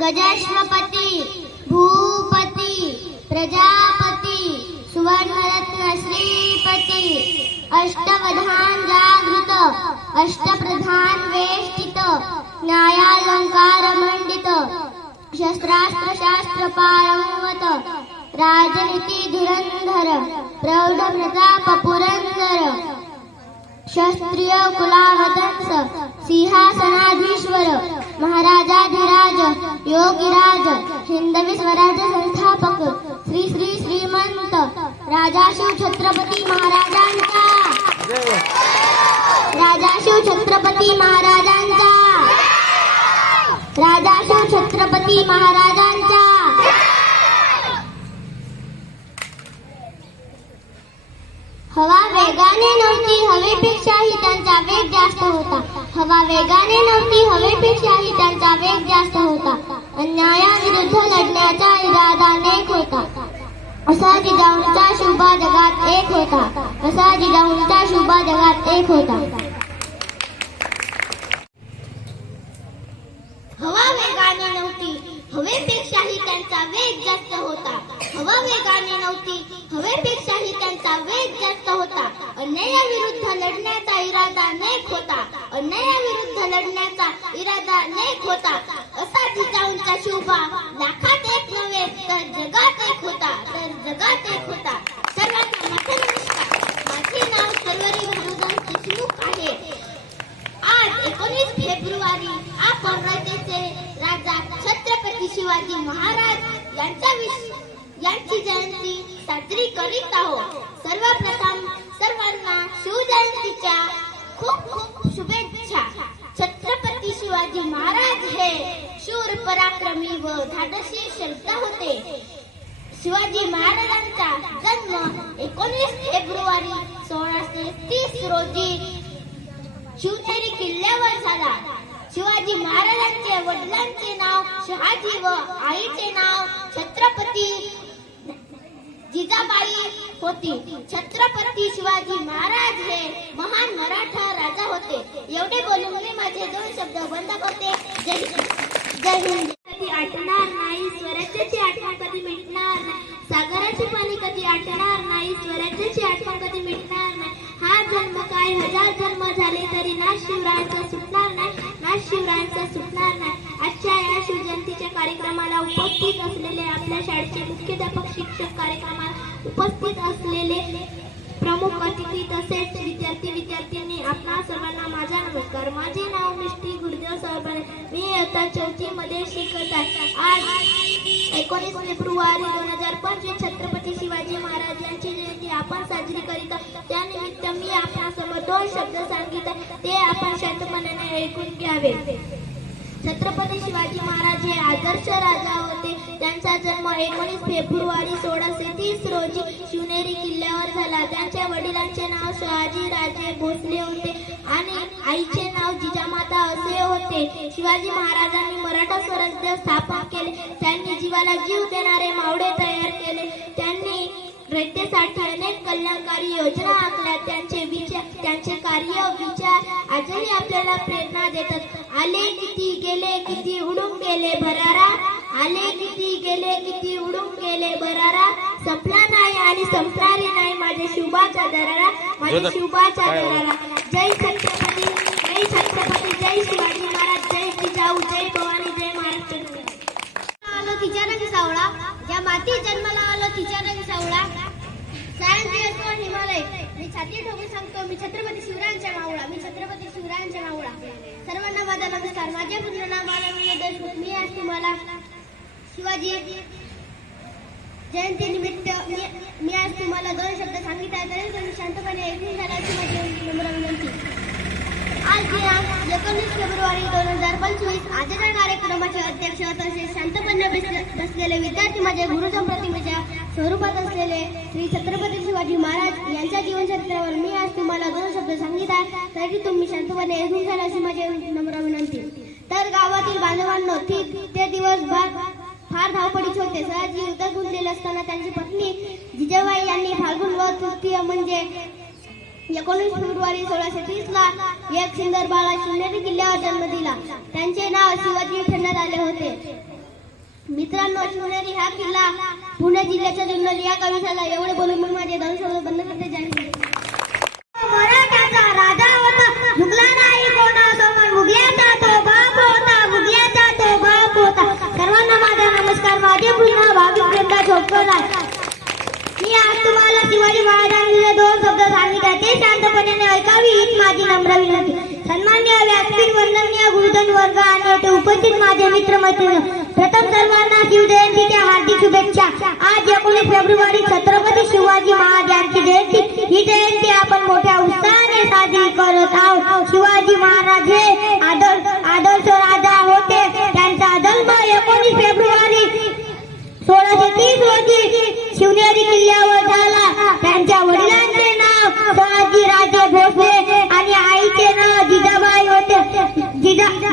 गजश्वपती भूपती प्रजापती सुवर्णरत्न श्रीपती अष्टवधान जागृत अष्टप्रधान वेष्टित न्यायालंकार मंडित शस्त्रास्त्र शास्त्र पारंगत राजनीती धुरंधर प्रौढ प्रताप पुरंदर क्षत्रिय कुलावतंस सिंहासनाधीश्वर महाराजाधिराज योगीराज हिंदवी स्वराज्य संस्थापक श्री श्री श्रीमंत राजाशिव छत्रपती महाराजांचा राजाशिव छत्रपती महाराजांचा राजाशिव छत्रपती महाराजांचा हवा वेगाने नव्हती हवेपेक्षाही त्यांचा वेग जास्त होता हवा वेगाने नव्हती हवेपेक्षाही त्यांचा वेग जास्त होता अन्यायाविरुद्ध लढण्याचा इरादा नेक होता असा जिजाऊंचा शुभा जगात एक होता असा जिजाऊंचा शुभा जगात एक होता हवा वेगाने नव्हती हवेपेक्षाही त्यांचा वेग जास्त होता हवा वेगाने नव्हती हवेपेक्षाही त्यांचा वेग जास्त होता अन्यायाविरुद्ध लढण्याचा इरादा नेक होता अन्यायाविरुद्ध लढण्याचा इरादा नेक होता असा जिजाऊंचा शुभा लाखात एक नव्हे तर जगात एक होता सर्वांना माझा नमस्कार माझे नाव सर्वरी गुरुदास देशमुख आहे आज 19 फेब्रुवारी आपण राज्याचे राजा छत्रपती शिवाजी महाराज यांची जयंती साजरी करीत आहोत सर्वप्रथम सर्वांना शिवजयंतीच्या खूप खूप शुभेच्छा छत्रपती शिवाजी महाराज हे शूर पराक्रमी व धाडसी योद्धा होते शिवाजी महाराजांचा जन्म 19 फेब्रुवारी 1630 रोजी शिवनेरी किल्ल्यावर झाला शिवाजी महाराजांचे वडिलांचे नाव शहाजी व आईचे नाव छत्रपती जिजाबाई होती छत्रपती शिवाजी महाराज हे महान मराठा राजा होते एवढे बोलून मी माझे 2 शब्द बंद करते जय हिंद कधी आटणार नाही स्वराज्याची आठवण कधी मिटणार नाही सागराचे पाणी कधी आटणार नाही स्वराज्याची आठवण कधी मिटणार नाही हा जन्म काय 1000 जन्म झाले तरी नाश शिवरायांचा सुटणार सुटणार नाही आजच्या या शिवजयंतीच्या कार्यक्रमाला उपस्थित असलेले आपल्या शाळेचे मुख्याध्यापक शिक्षक कार्यक्रमाला उपस्थित असलेले प्रमुख अतिथी तसेच विद्यार्थी आपणा सर्वांना माझा नमस्कार माझे नाव मिष्टी गुरुदेव सरबने मी इयत्ता 4थी मध्ये शिकत आहे आज 19 फेब्रुवारी 2025 छत्रपती शिवाजी महाराज यांची जयंती आपण साजरी करीत त्यानिमित्त मी आपणासमोर 2 शब्द सांगितले ते आपण शांतपणे ऐकून घ्यावे छत्रपती शिवाजी महाराज हे आदर्श राजा होते त्यांचा जन्म 19 फेब्रुवारी 1630 रोजी शिवनेरी किल्ल्यावर झाला त्यांच्या वडिलांचे नाव शहाजी राजे भोसले होते आणि आईचे नाव जिजामाता असे होते शिवाजी महाराजांनी मराठा स्वराज्य स्थापन केले त्यांनी जीवाला जीव देणारे मावळे तयार केले त्यांनी रयतेसाठी अनेक कल्याणकारी योजना आखल्या त्यांचे कार्य विचार आजही आपल्याला प्रेरणा देतात आले किती गेले किती उडून गेले भरारा आले किती गेले किती उडून गेले भरारा संपला नाही आणि संपणारी नाही माझे शिवबाचा दरारा जय छत्रपती जय शिवाजी महाराज जय जिजाऊ जय भवानी जय महाराष्ट्र आलो तिच्या रंग सावळा ज्या माती जन्माला आलो तिच्या रंग सावळा सायंती असो हिमालय मी छाती ठोकून सांगतो मी छत्रपती शिवरायांचा मावळा सर्वांना माझा नमस्कार माझे पूर्ण नाव माननीय देशमुख मी आज तुम्हाला शिवाजी जयंती निमित्त मी आज तुम्हाला 2 शब्द सांगितले तरी तुम्ही शांतपणे ऐकून घ्यायची माझी नम्र विनंती आज दिनांक 19 फेब्रुवारी 2025 आजच्या कार्यक्रमाचे अध्यक्ष तसेच शांतपणे बसलेले विद्यार्थी माझे गुरुजन प्रतिमेच्या स्वरूपात असलेले श्री छत्रपती शिवाजी महाराज यांच्या जीवनचरित्रावर मी आज तुम्हाला 2 शब्द सांगितले तरी तुम्ही शांतपणे ऐकून घ्याल अशी माझी नम्र विनंती तर गावातील बांधवांनो ते दिवसभर फार धावपळीचे होते सहजी युद्धात गुंतलेले असताना त्यांची पत्नी जिजाबाई यांनी फाल्गुन व तृतीय म्हणजे 19 फेब्रुवारी 1630 ला एक सुंदर बाळा शिवनेरी किल्ल्यावर जन्म दिला त्यांचे नाव शिवाजी ठेवण्यात आले होते मित्रांनो, शिवनेरी हा किल्ला पुणे जिल्ह्याच्या जुन्नर या गावी झाला. एवढे बोलून मी माझे 2 शब्द बंद करते. जय हिंद. मराठाचा राजा होता, मुगला नाही कोणासमोर. मुगल्याचा तो बाप होता, मुगल्याचा तो बाप होता. सर्वांना माझा नमस्कार. माझे पुन्हा भाविक वृंदा झोपकर आहे. मी आज तुम्हाला शिवाजी महाराजांचे 2 शब्द सांगितले, ते शांतपणे ऐकावी हीच माझी नम्र विनंती. सन्माननीय व्यासपीठ, वंदनीय गुरुजन वर्ग आणि येथे उपस्थित माझे मित्र मैत्रिणी, प्रथम सर्वांना शिवजयंतीच्या हार्दिक शुभेच्छा. आज 19 फेब्रुवारी छत्रपती शिवाजी महाराज यांची जयंती. ही जयंती आपण मोठ्या उत्साहाने साजरी करत आहोत. शिवाजी महाराज हे आदर्श राजा होते. त्यांचा जन्म 19 फेब्रुवारी 1630 रोजी शिवनेरी किल्ल्यावर झाला. त्यांच्या वडिलांचे नाव शहाजीराजे भोसले आणि आईचे नाव जिजाबाई होते.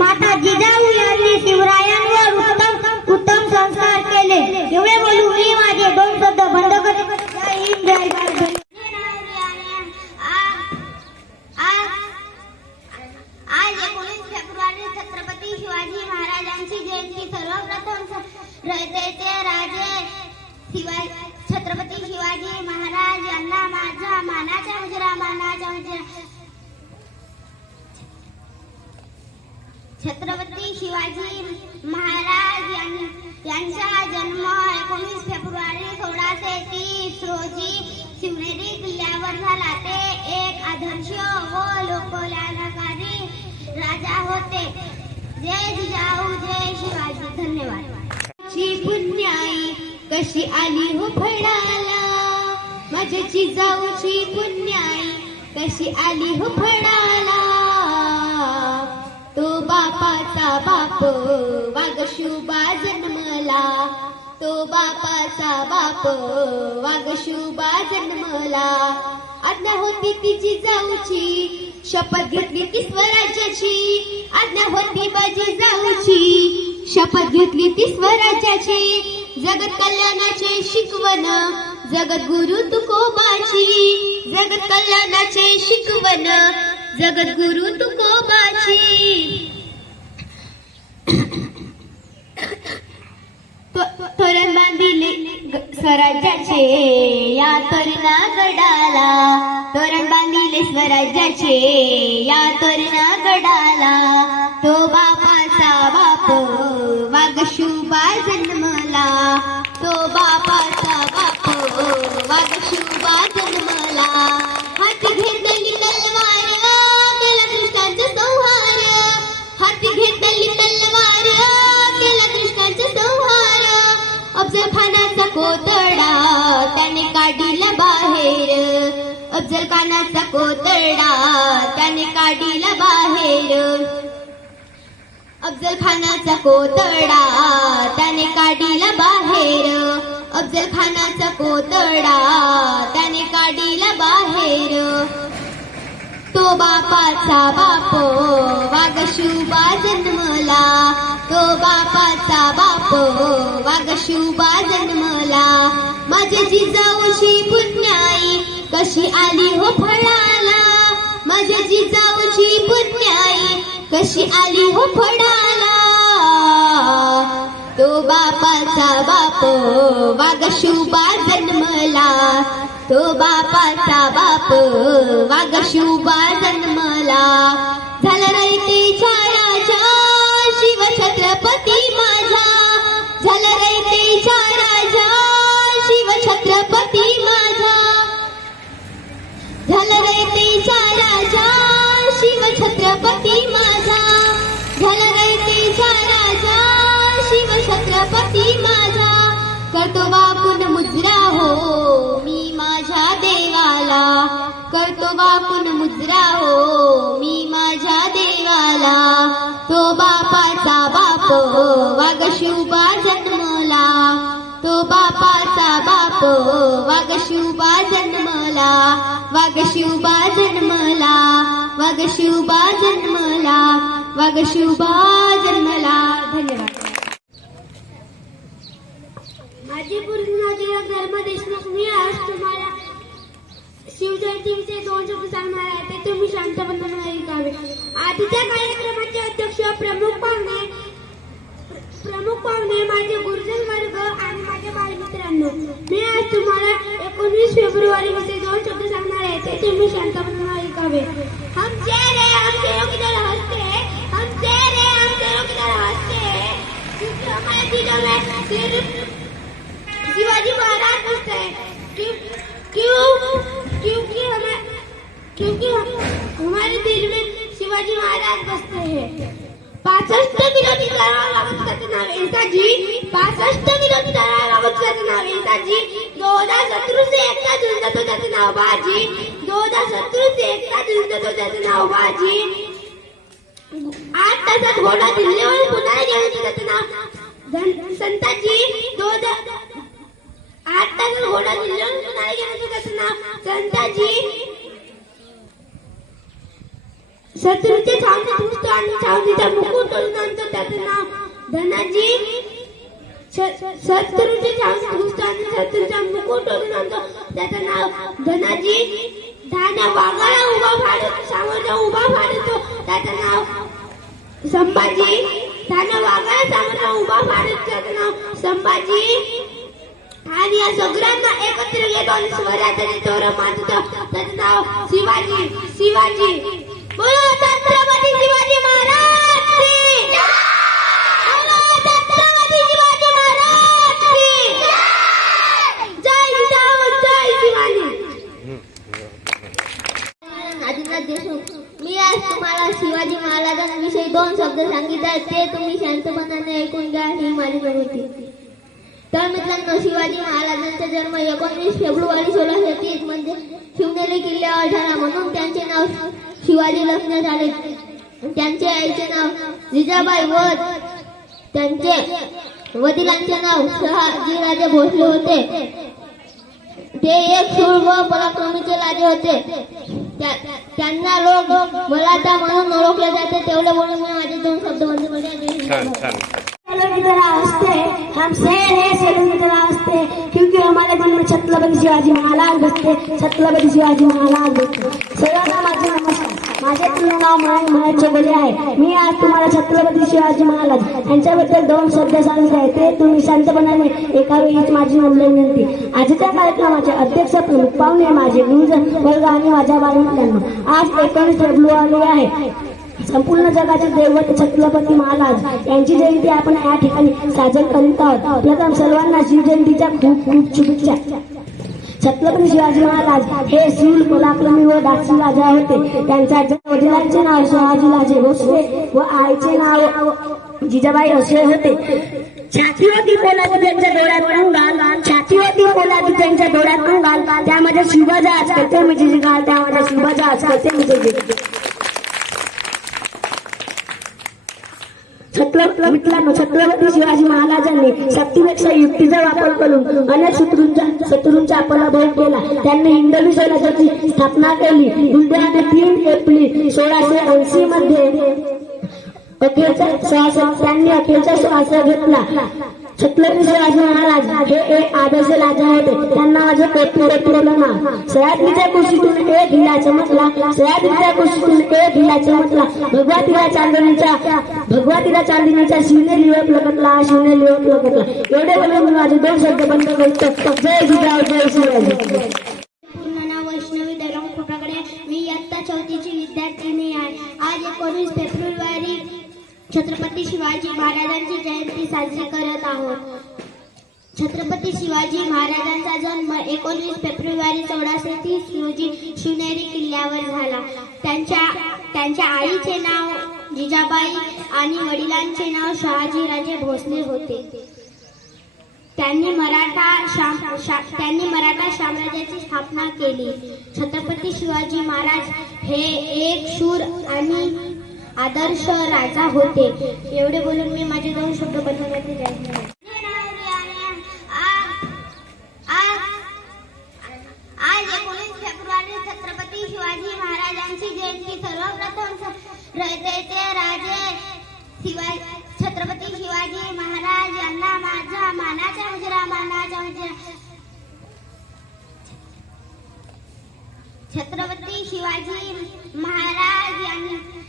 माता जिजाऊ यांनी शिवरायांवर उत्तम संस्कार केले. एवढे बोलून मी माझे 2 शब्द बंद करते. जय हिंद, जय भारत. आज 19 फेब्रुवारी छत्रपती शिवाजी महाराजांची जयंती. सर्वप्रथम रयतेचे राजे छत्रपती शिवाजी महाराज यांना माझा मानाचा मुजरा. छत्रपती शिवाजी महाराज यांचा जन्म 19 फेब्रुवारी 1630 रोजी शिवनेरी किल्ल्यावर झाला. ते एक आदर्श व लोककल्याणकारी राजा होते. जय जिजाऊ, जय शिवाजी. धन्यवाद. पुण्याई कशी आली हो फडाला, माझ्या जिजाऊची पुण्याई कशी आली हो फडाला. तो बापाचा बाप वागशुबा जन्मला, तो बापाचा बाप वागशुबा जन्मला. आज्ञा होती ती जिजाऊची, शपथ घेतली ती स्वराज्याची. आज्ञा होती जिजाऊची, शपथ घेतली ती स्वराज्याची. जगत कल्याणाचे शिकवण जगद्गुरु तुकोबाची. जगत कल्याणाचे शिकवण जगद्गुरु तुकोबाची. तोरण बांधिले स्वराज्याचे या तोरणा गडाला. तोरण बांधिले स्वराज्याचे या तोरणा गडाला. तो बापाचा बाप वागशुबा जन्मला. तो बापाचा बाप वागशुबा जन्मला. हाती घेतली तलवार केला दुष्टांचा संहार. हाती घेतली तलवार केला दुष्टांचा संहार. अफजल खानाचा कोतडा त्याने काढिला बाहेर. अफजल खानाचा कोतडा त्याने काढिला बाहेर. अफजल खानाचा कोतडा त्याने काढिला बाहेर. अफजल खानाचा कोतडा त्याने काढिला बाहेर. तो बापाचा बाप वागशुबा जन्मला. तो बापाचा बाप वागशुबा जन्मला. माझ्या जिजाऊची पुण्याई कशी आली हो फळाला. माझ्या जिजाऊची पुण्याई कशी आली हो फडाला. तो बापाचा बाप वागशुबा जन्मला. तो बापाचा बाप वागशुबा जन्मला. झाला रयतेच्या राजा शिव छत्रपती माझा. झाला रयतेच्या राजा शिव छत्रपती माझा. झाला रयतेच्या राजा शिव छत्रपती माझा. झाला रयतेच्या राजा शिव छत्रपती माझा. करतो वाकून मुजरा हो मी माझ्या देवाला. करतो वाकून मुजरा हो मी माझ्या देवाला. तो बापाचा बाप वागशुबा जन्मला. तो बापाचा बाप वागशुबा जन्मला. वागशुबा जन्मला. वागशुबा जन्मला. वागशुबा जन्मला. धन्यवाद. माझे पूर्ण धर्म देशमुख. मी आज तुम्हाला शिवजयंतीचे 2 शब्द सांगणार आहे, ते तुम्ही शांतपणे ऐकावे. आजच्या कार्यक्रमाचे अध्यक्ष प्रमुख पाहुणे प्रमुख पाहुणे, माझे गुरुजन वर्ग आणि माझ्या बालमित्रांनो, मी आज तुम्हाला 19 फेब्रुवारी मध्ये 2 शब्द सांगणार आहे. ते तुम्ही शांतपणे ऐकावे. हम चेहरे हम शेरों की तरह हंसते हैं, हम चेहरे हम शेरों की तरह हंसते हैं, क्योंकि हमारे दिलों में सिर्फ शिवाजी महाराज बसते हैं. क्योंकि हमारे दिल में शिवाजी महाराज बसते हैं. 65 विरोधी तलवार त्याचे नाव इंसाजी, 65 विरोधी तलवार त्याचे नाव इंसाजी, 2017 से एकता झुंजतो तो त्याचे नाव बाजी, 2017 से एकता झुंजतो तो त्याचे नाव बाजी. 8 तासात घोडा दिल्लीवर पुन्हा गेला त्याचे नाव संताजी, 8 तासात घोडा दिल्लीवर पुन्हा गेला त्याचे नाव संताजी. शत्रूचे छावणीत घुसतो आणि छावणीचा मुकुट तोडून आणतो त्याचे नाव धनाजी. शत्रूचे छावणीत घुसतो आणि शत्रूचा मुकुट तोडून आणतो त्याचं नाव धनाजी. धान्या वाघाला उभा फाडतो, सामोरचा उभा फाडतो त्याचं नाव संभाजी. धान्या वाघाला सामोरचा उभा फाडतो त्याचं नाव संभाजी. आणि या सगळ्यांना एकत्र येतो आणि स्वराज्याने तोरण मारतो त्याचं नाव शिवाजी. शिवाजी बोलो छत्रपती शिवाजी महाराज की जय. बोलो छत्रपती शिवाजी महाराज की जय. जय जिजाऊ जय शिवाजी. आदिनाथ देशमुख, मी आज तुम्हाला शिवाजी महाराजांविषयी 2 शब्द सांगितले, ते तुम्ही शांतपणाने ऐकून घ्या. ही माझी विनंती. तर मित्रांनो, शिवाजी महाराजांचा जन्म 19 फेब्रुवारी 1630 मध्ये शिवनेरी किल्ल्यावर झाला, म्हणून त्यांचे नाव शिवाजी लक्ष्मण झाले. त्यांच्या आईचे नाव जिजाबाई व त्यांचे वडिलांचे नाव शहाजीराजे भोसले होते. ते एक शूर व पराक्रमीचे राजे होते. त्यांना लोक बलाढ्य म्हणून ओळखले जाते. तेवढे बोलून मी माझे 2 शब्द बंद करते. की तरह हंसते हैं, हम शेर है शेरों की तरह हंसते हैं, क्योंकि हमारे दिल में छत्रपति शिवाजी महाराज बसते. छत्रपति शिवाजी महाराज बसते. सर्वांना माझे नमस्कार. माझे पूर्ण नाव महेश चौगले आहे. मी आज तुम्हाला छत्रपती शिवाजी महाराज यांच्याबद्दल 2 शब्द सांगत आहे, ते तुम्ही शांतपणाने ऐकावे हीच माझी नम्र विनंती. आजच्या कार्यक्रमाचे अध्यक्ष प्रमुख पाहुणे, माझे गुरुजन वर्ग आणि माझ्या बालमित्रांनो, आज 19 फेब्रुवारी आहे. संपूर्ण जगाचे दैवत छत्रपती महाराज यांची जयंती आपण या ठिकाणी साजरी करीत आहोत. प्रथम सर्वांना शिवजयंतीच्या खूप खूप शुभेच्छा. छत्रपती शिवाजी महाराज हे शूर पराक्रमी व धाडसी राजा होते. त्यांच्या वडिलांचे नाव शहाजीराजे भोसले व आईचे नाव जिजाबाई असे होते. छातीवरती पोलादी त्यांच्या डोळ्यात अंगाल, छातीवरती पोलादी त्यांच्या डोळ्यात अंगाल, त्यामध्ये शिवबाजा आज करते म्हणजे गाल, त्यामध्ये शिवबाजा आज करते म्हणजे मित्रांनो, छत्रपती शिवाजी महाराजांनी शक्तीपेक्षा युक्तीचा वापर करून अनेक शत्रूंचा पराभव केला. त्यांनी हिंदवी स्वराज्याची स्थापना केली. दुर्दैवाने 3 एप्रिल 1680 मध्ये त्यांनी अखेरचा श्वास घेतला. छत्रपती शिवाजी महाराज हे एक आदर्श राजा होते. त्यांना माझे पुरवलं नाव. सह्याद्रीच्या कुशीतून एक हिला चमकला, सह्याद्रीच्या कुशीतून एक हिला चमकला, भगवतीला चांदणीच्या शिवनेरीवर प्रकटला, शिवनेरीवर प्रकटला. एवढे बोलून माझे 2 शब्द बंद करतो. जय जिजाऊ जय शिवाजी. पूर्ण नाव वैष्णवी दरंग खोटाकडे. मी इयत्ता 4ची विद्यार्थिनी आहे. आज 19 फेब्रुवारी छत्रपती शिवाजी महाराजांची जयंती साजरी करत आहोत. छत्रपती शिवाजी महाराजांचा जन्म 19 फेब्रुवारी 1630 रोजी शिवनेरी किल्ल्यावर झाला. त्यांच्या आईचे नाव जिजाबाई आणि वडिलांचे नाव शहाजीराजे भोसले होते. त्यांनी मराठा साम्राज्याची स्थापना केली. छत्रपती शिवाजी महाराज हे एक शूर आणि आदर्श राजा होते. एवढे बोलून मी माझे 2 शब्द बनवण्याचे जाहीर. आज 19 फेब्रुवारी छत्रपती शिवाजी महाराजांची जयंती. सर्वप्रथम रयतेचे राजे छत्रपती शिवाजी महाराज यांना माझा मानाचा मुजरा. छत्रपती शिवाजी महाराज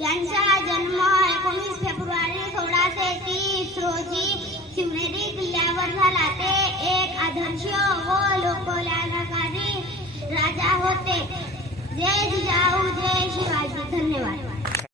यांचा जन्म 19 फेब्रुवारी 1630 रोजी शिवनेरी किल्ल्यावर झाला. ते एक आदर्श व लोककल्याणकारी राजा होते जे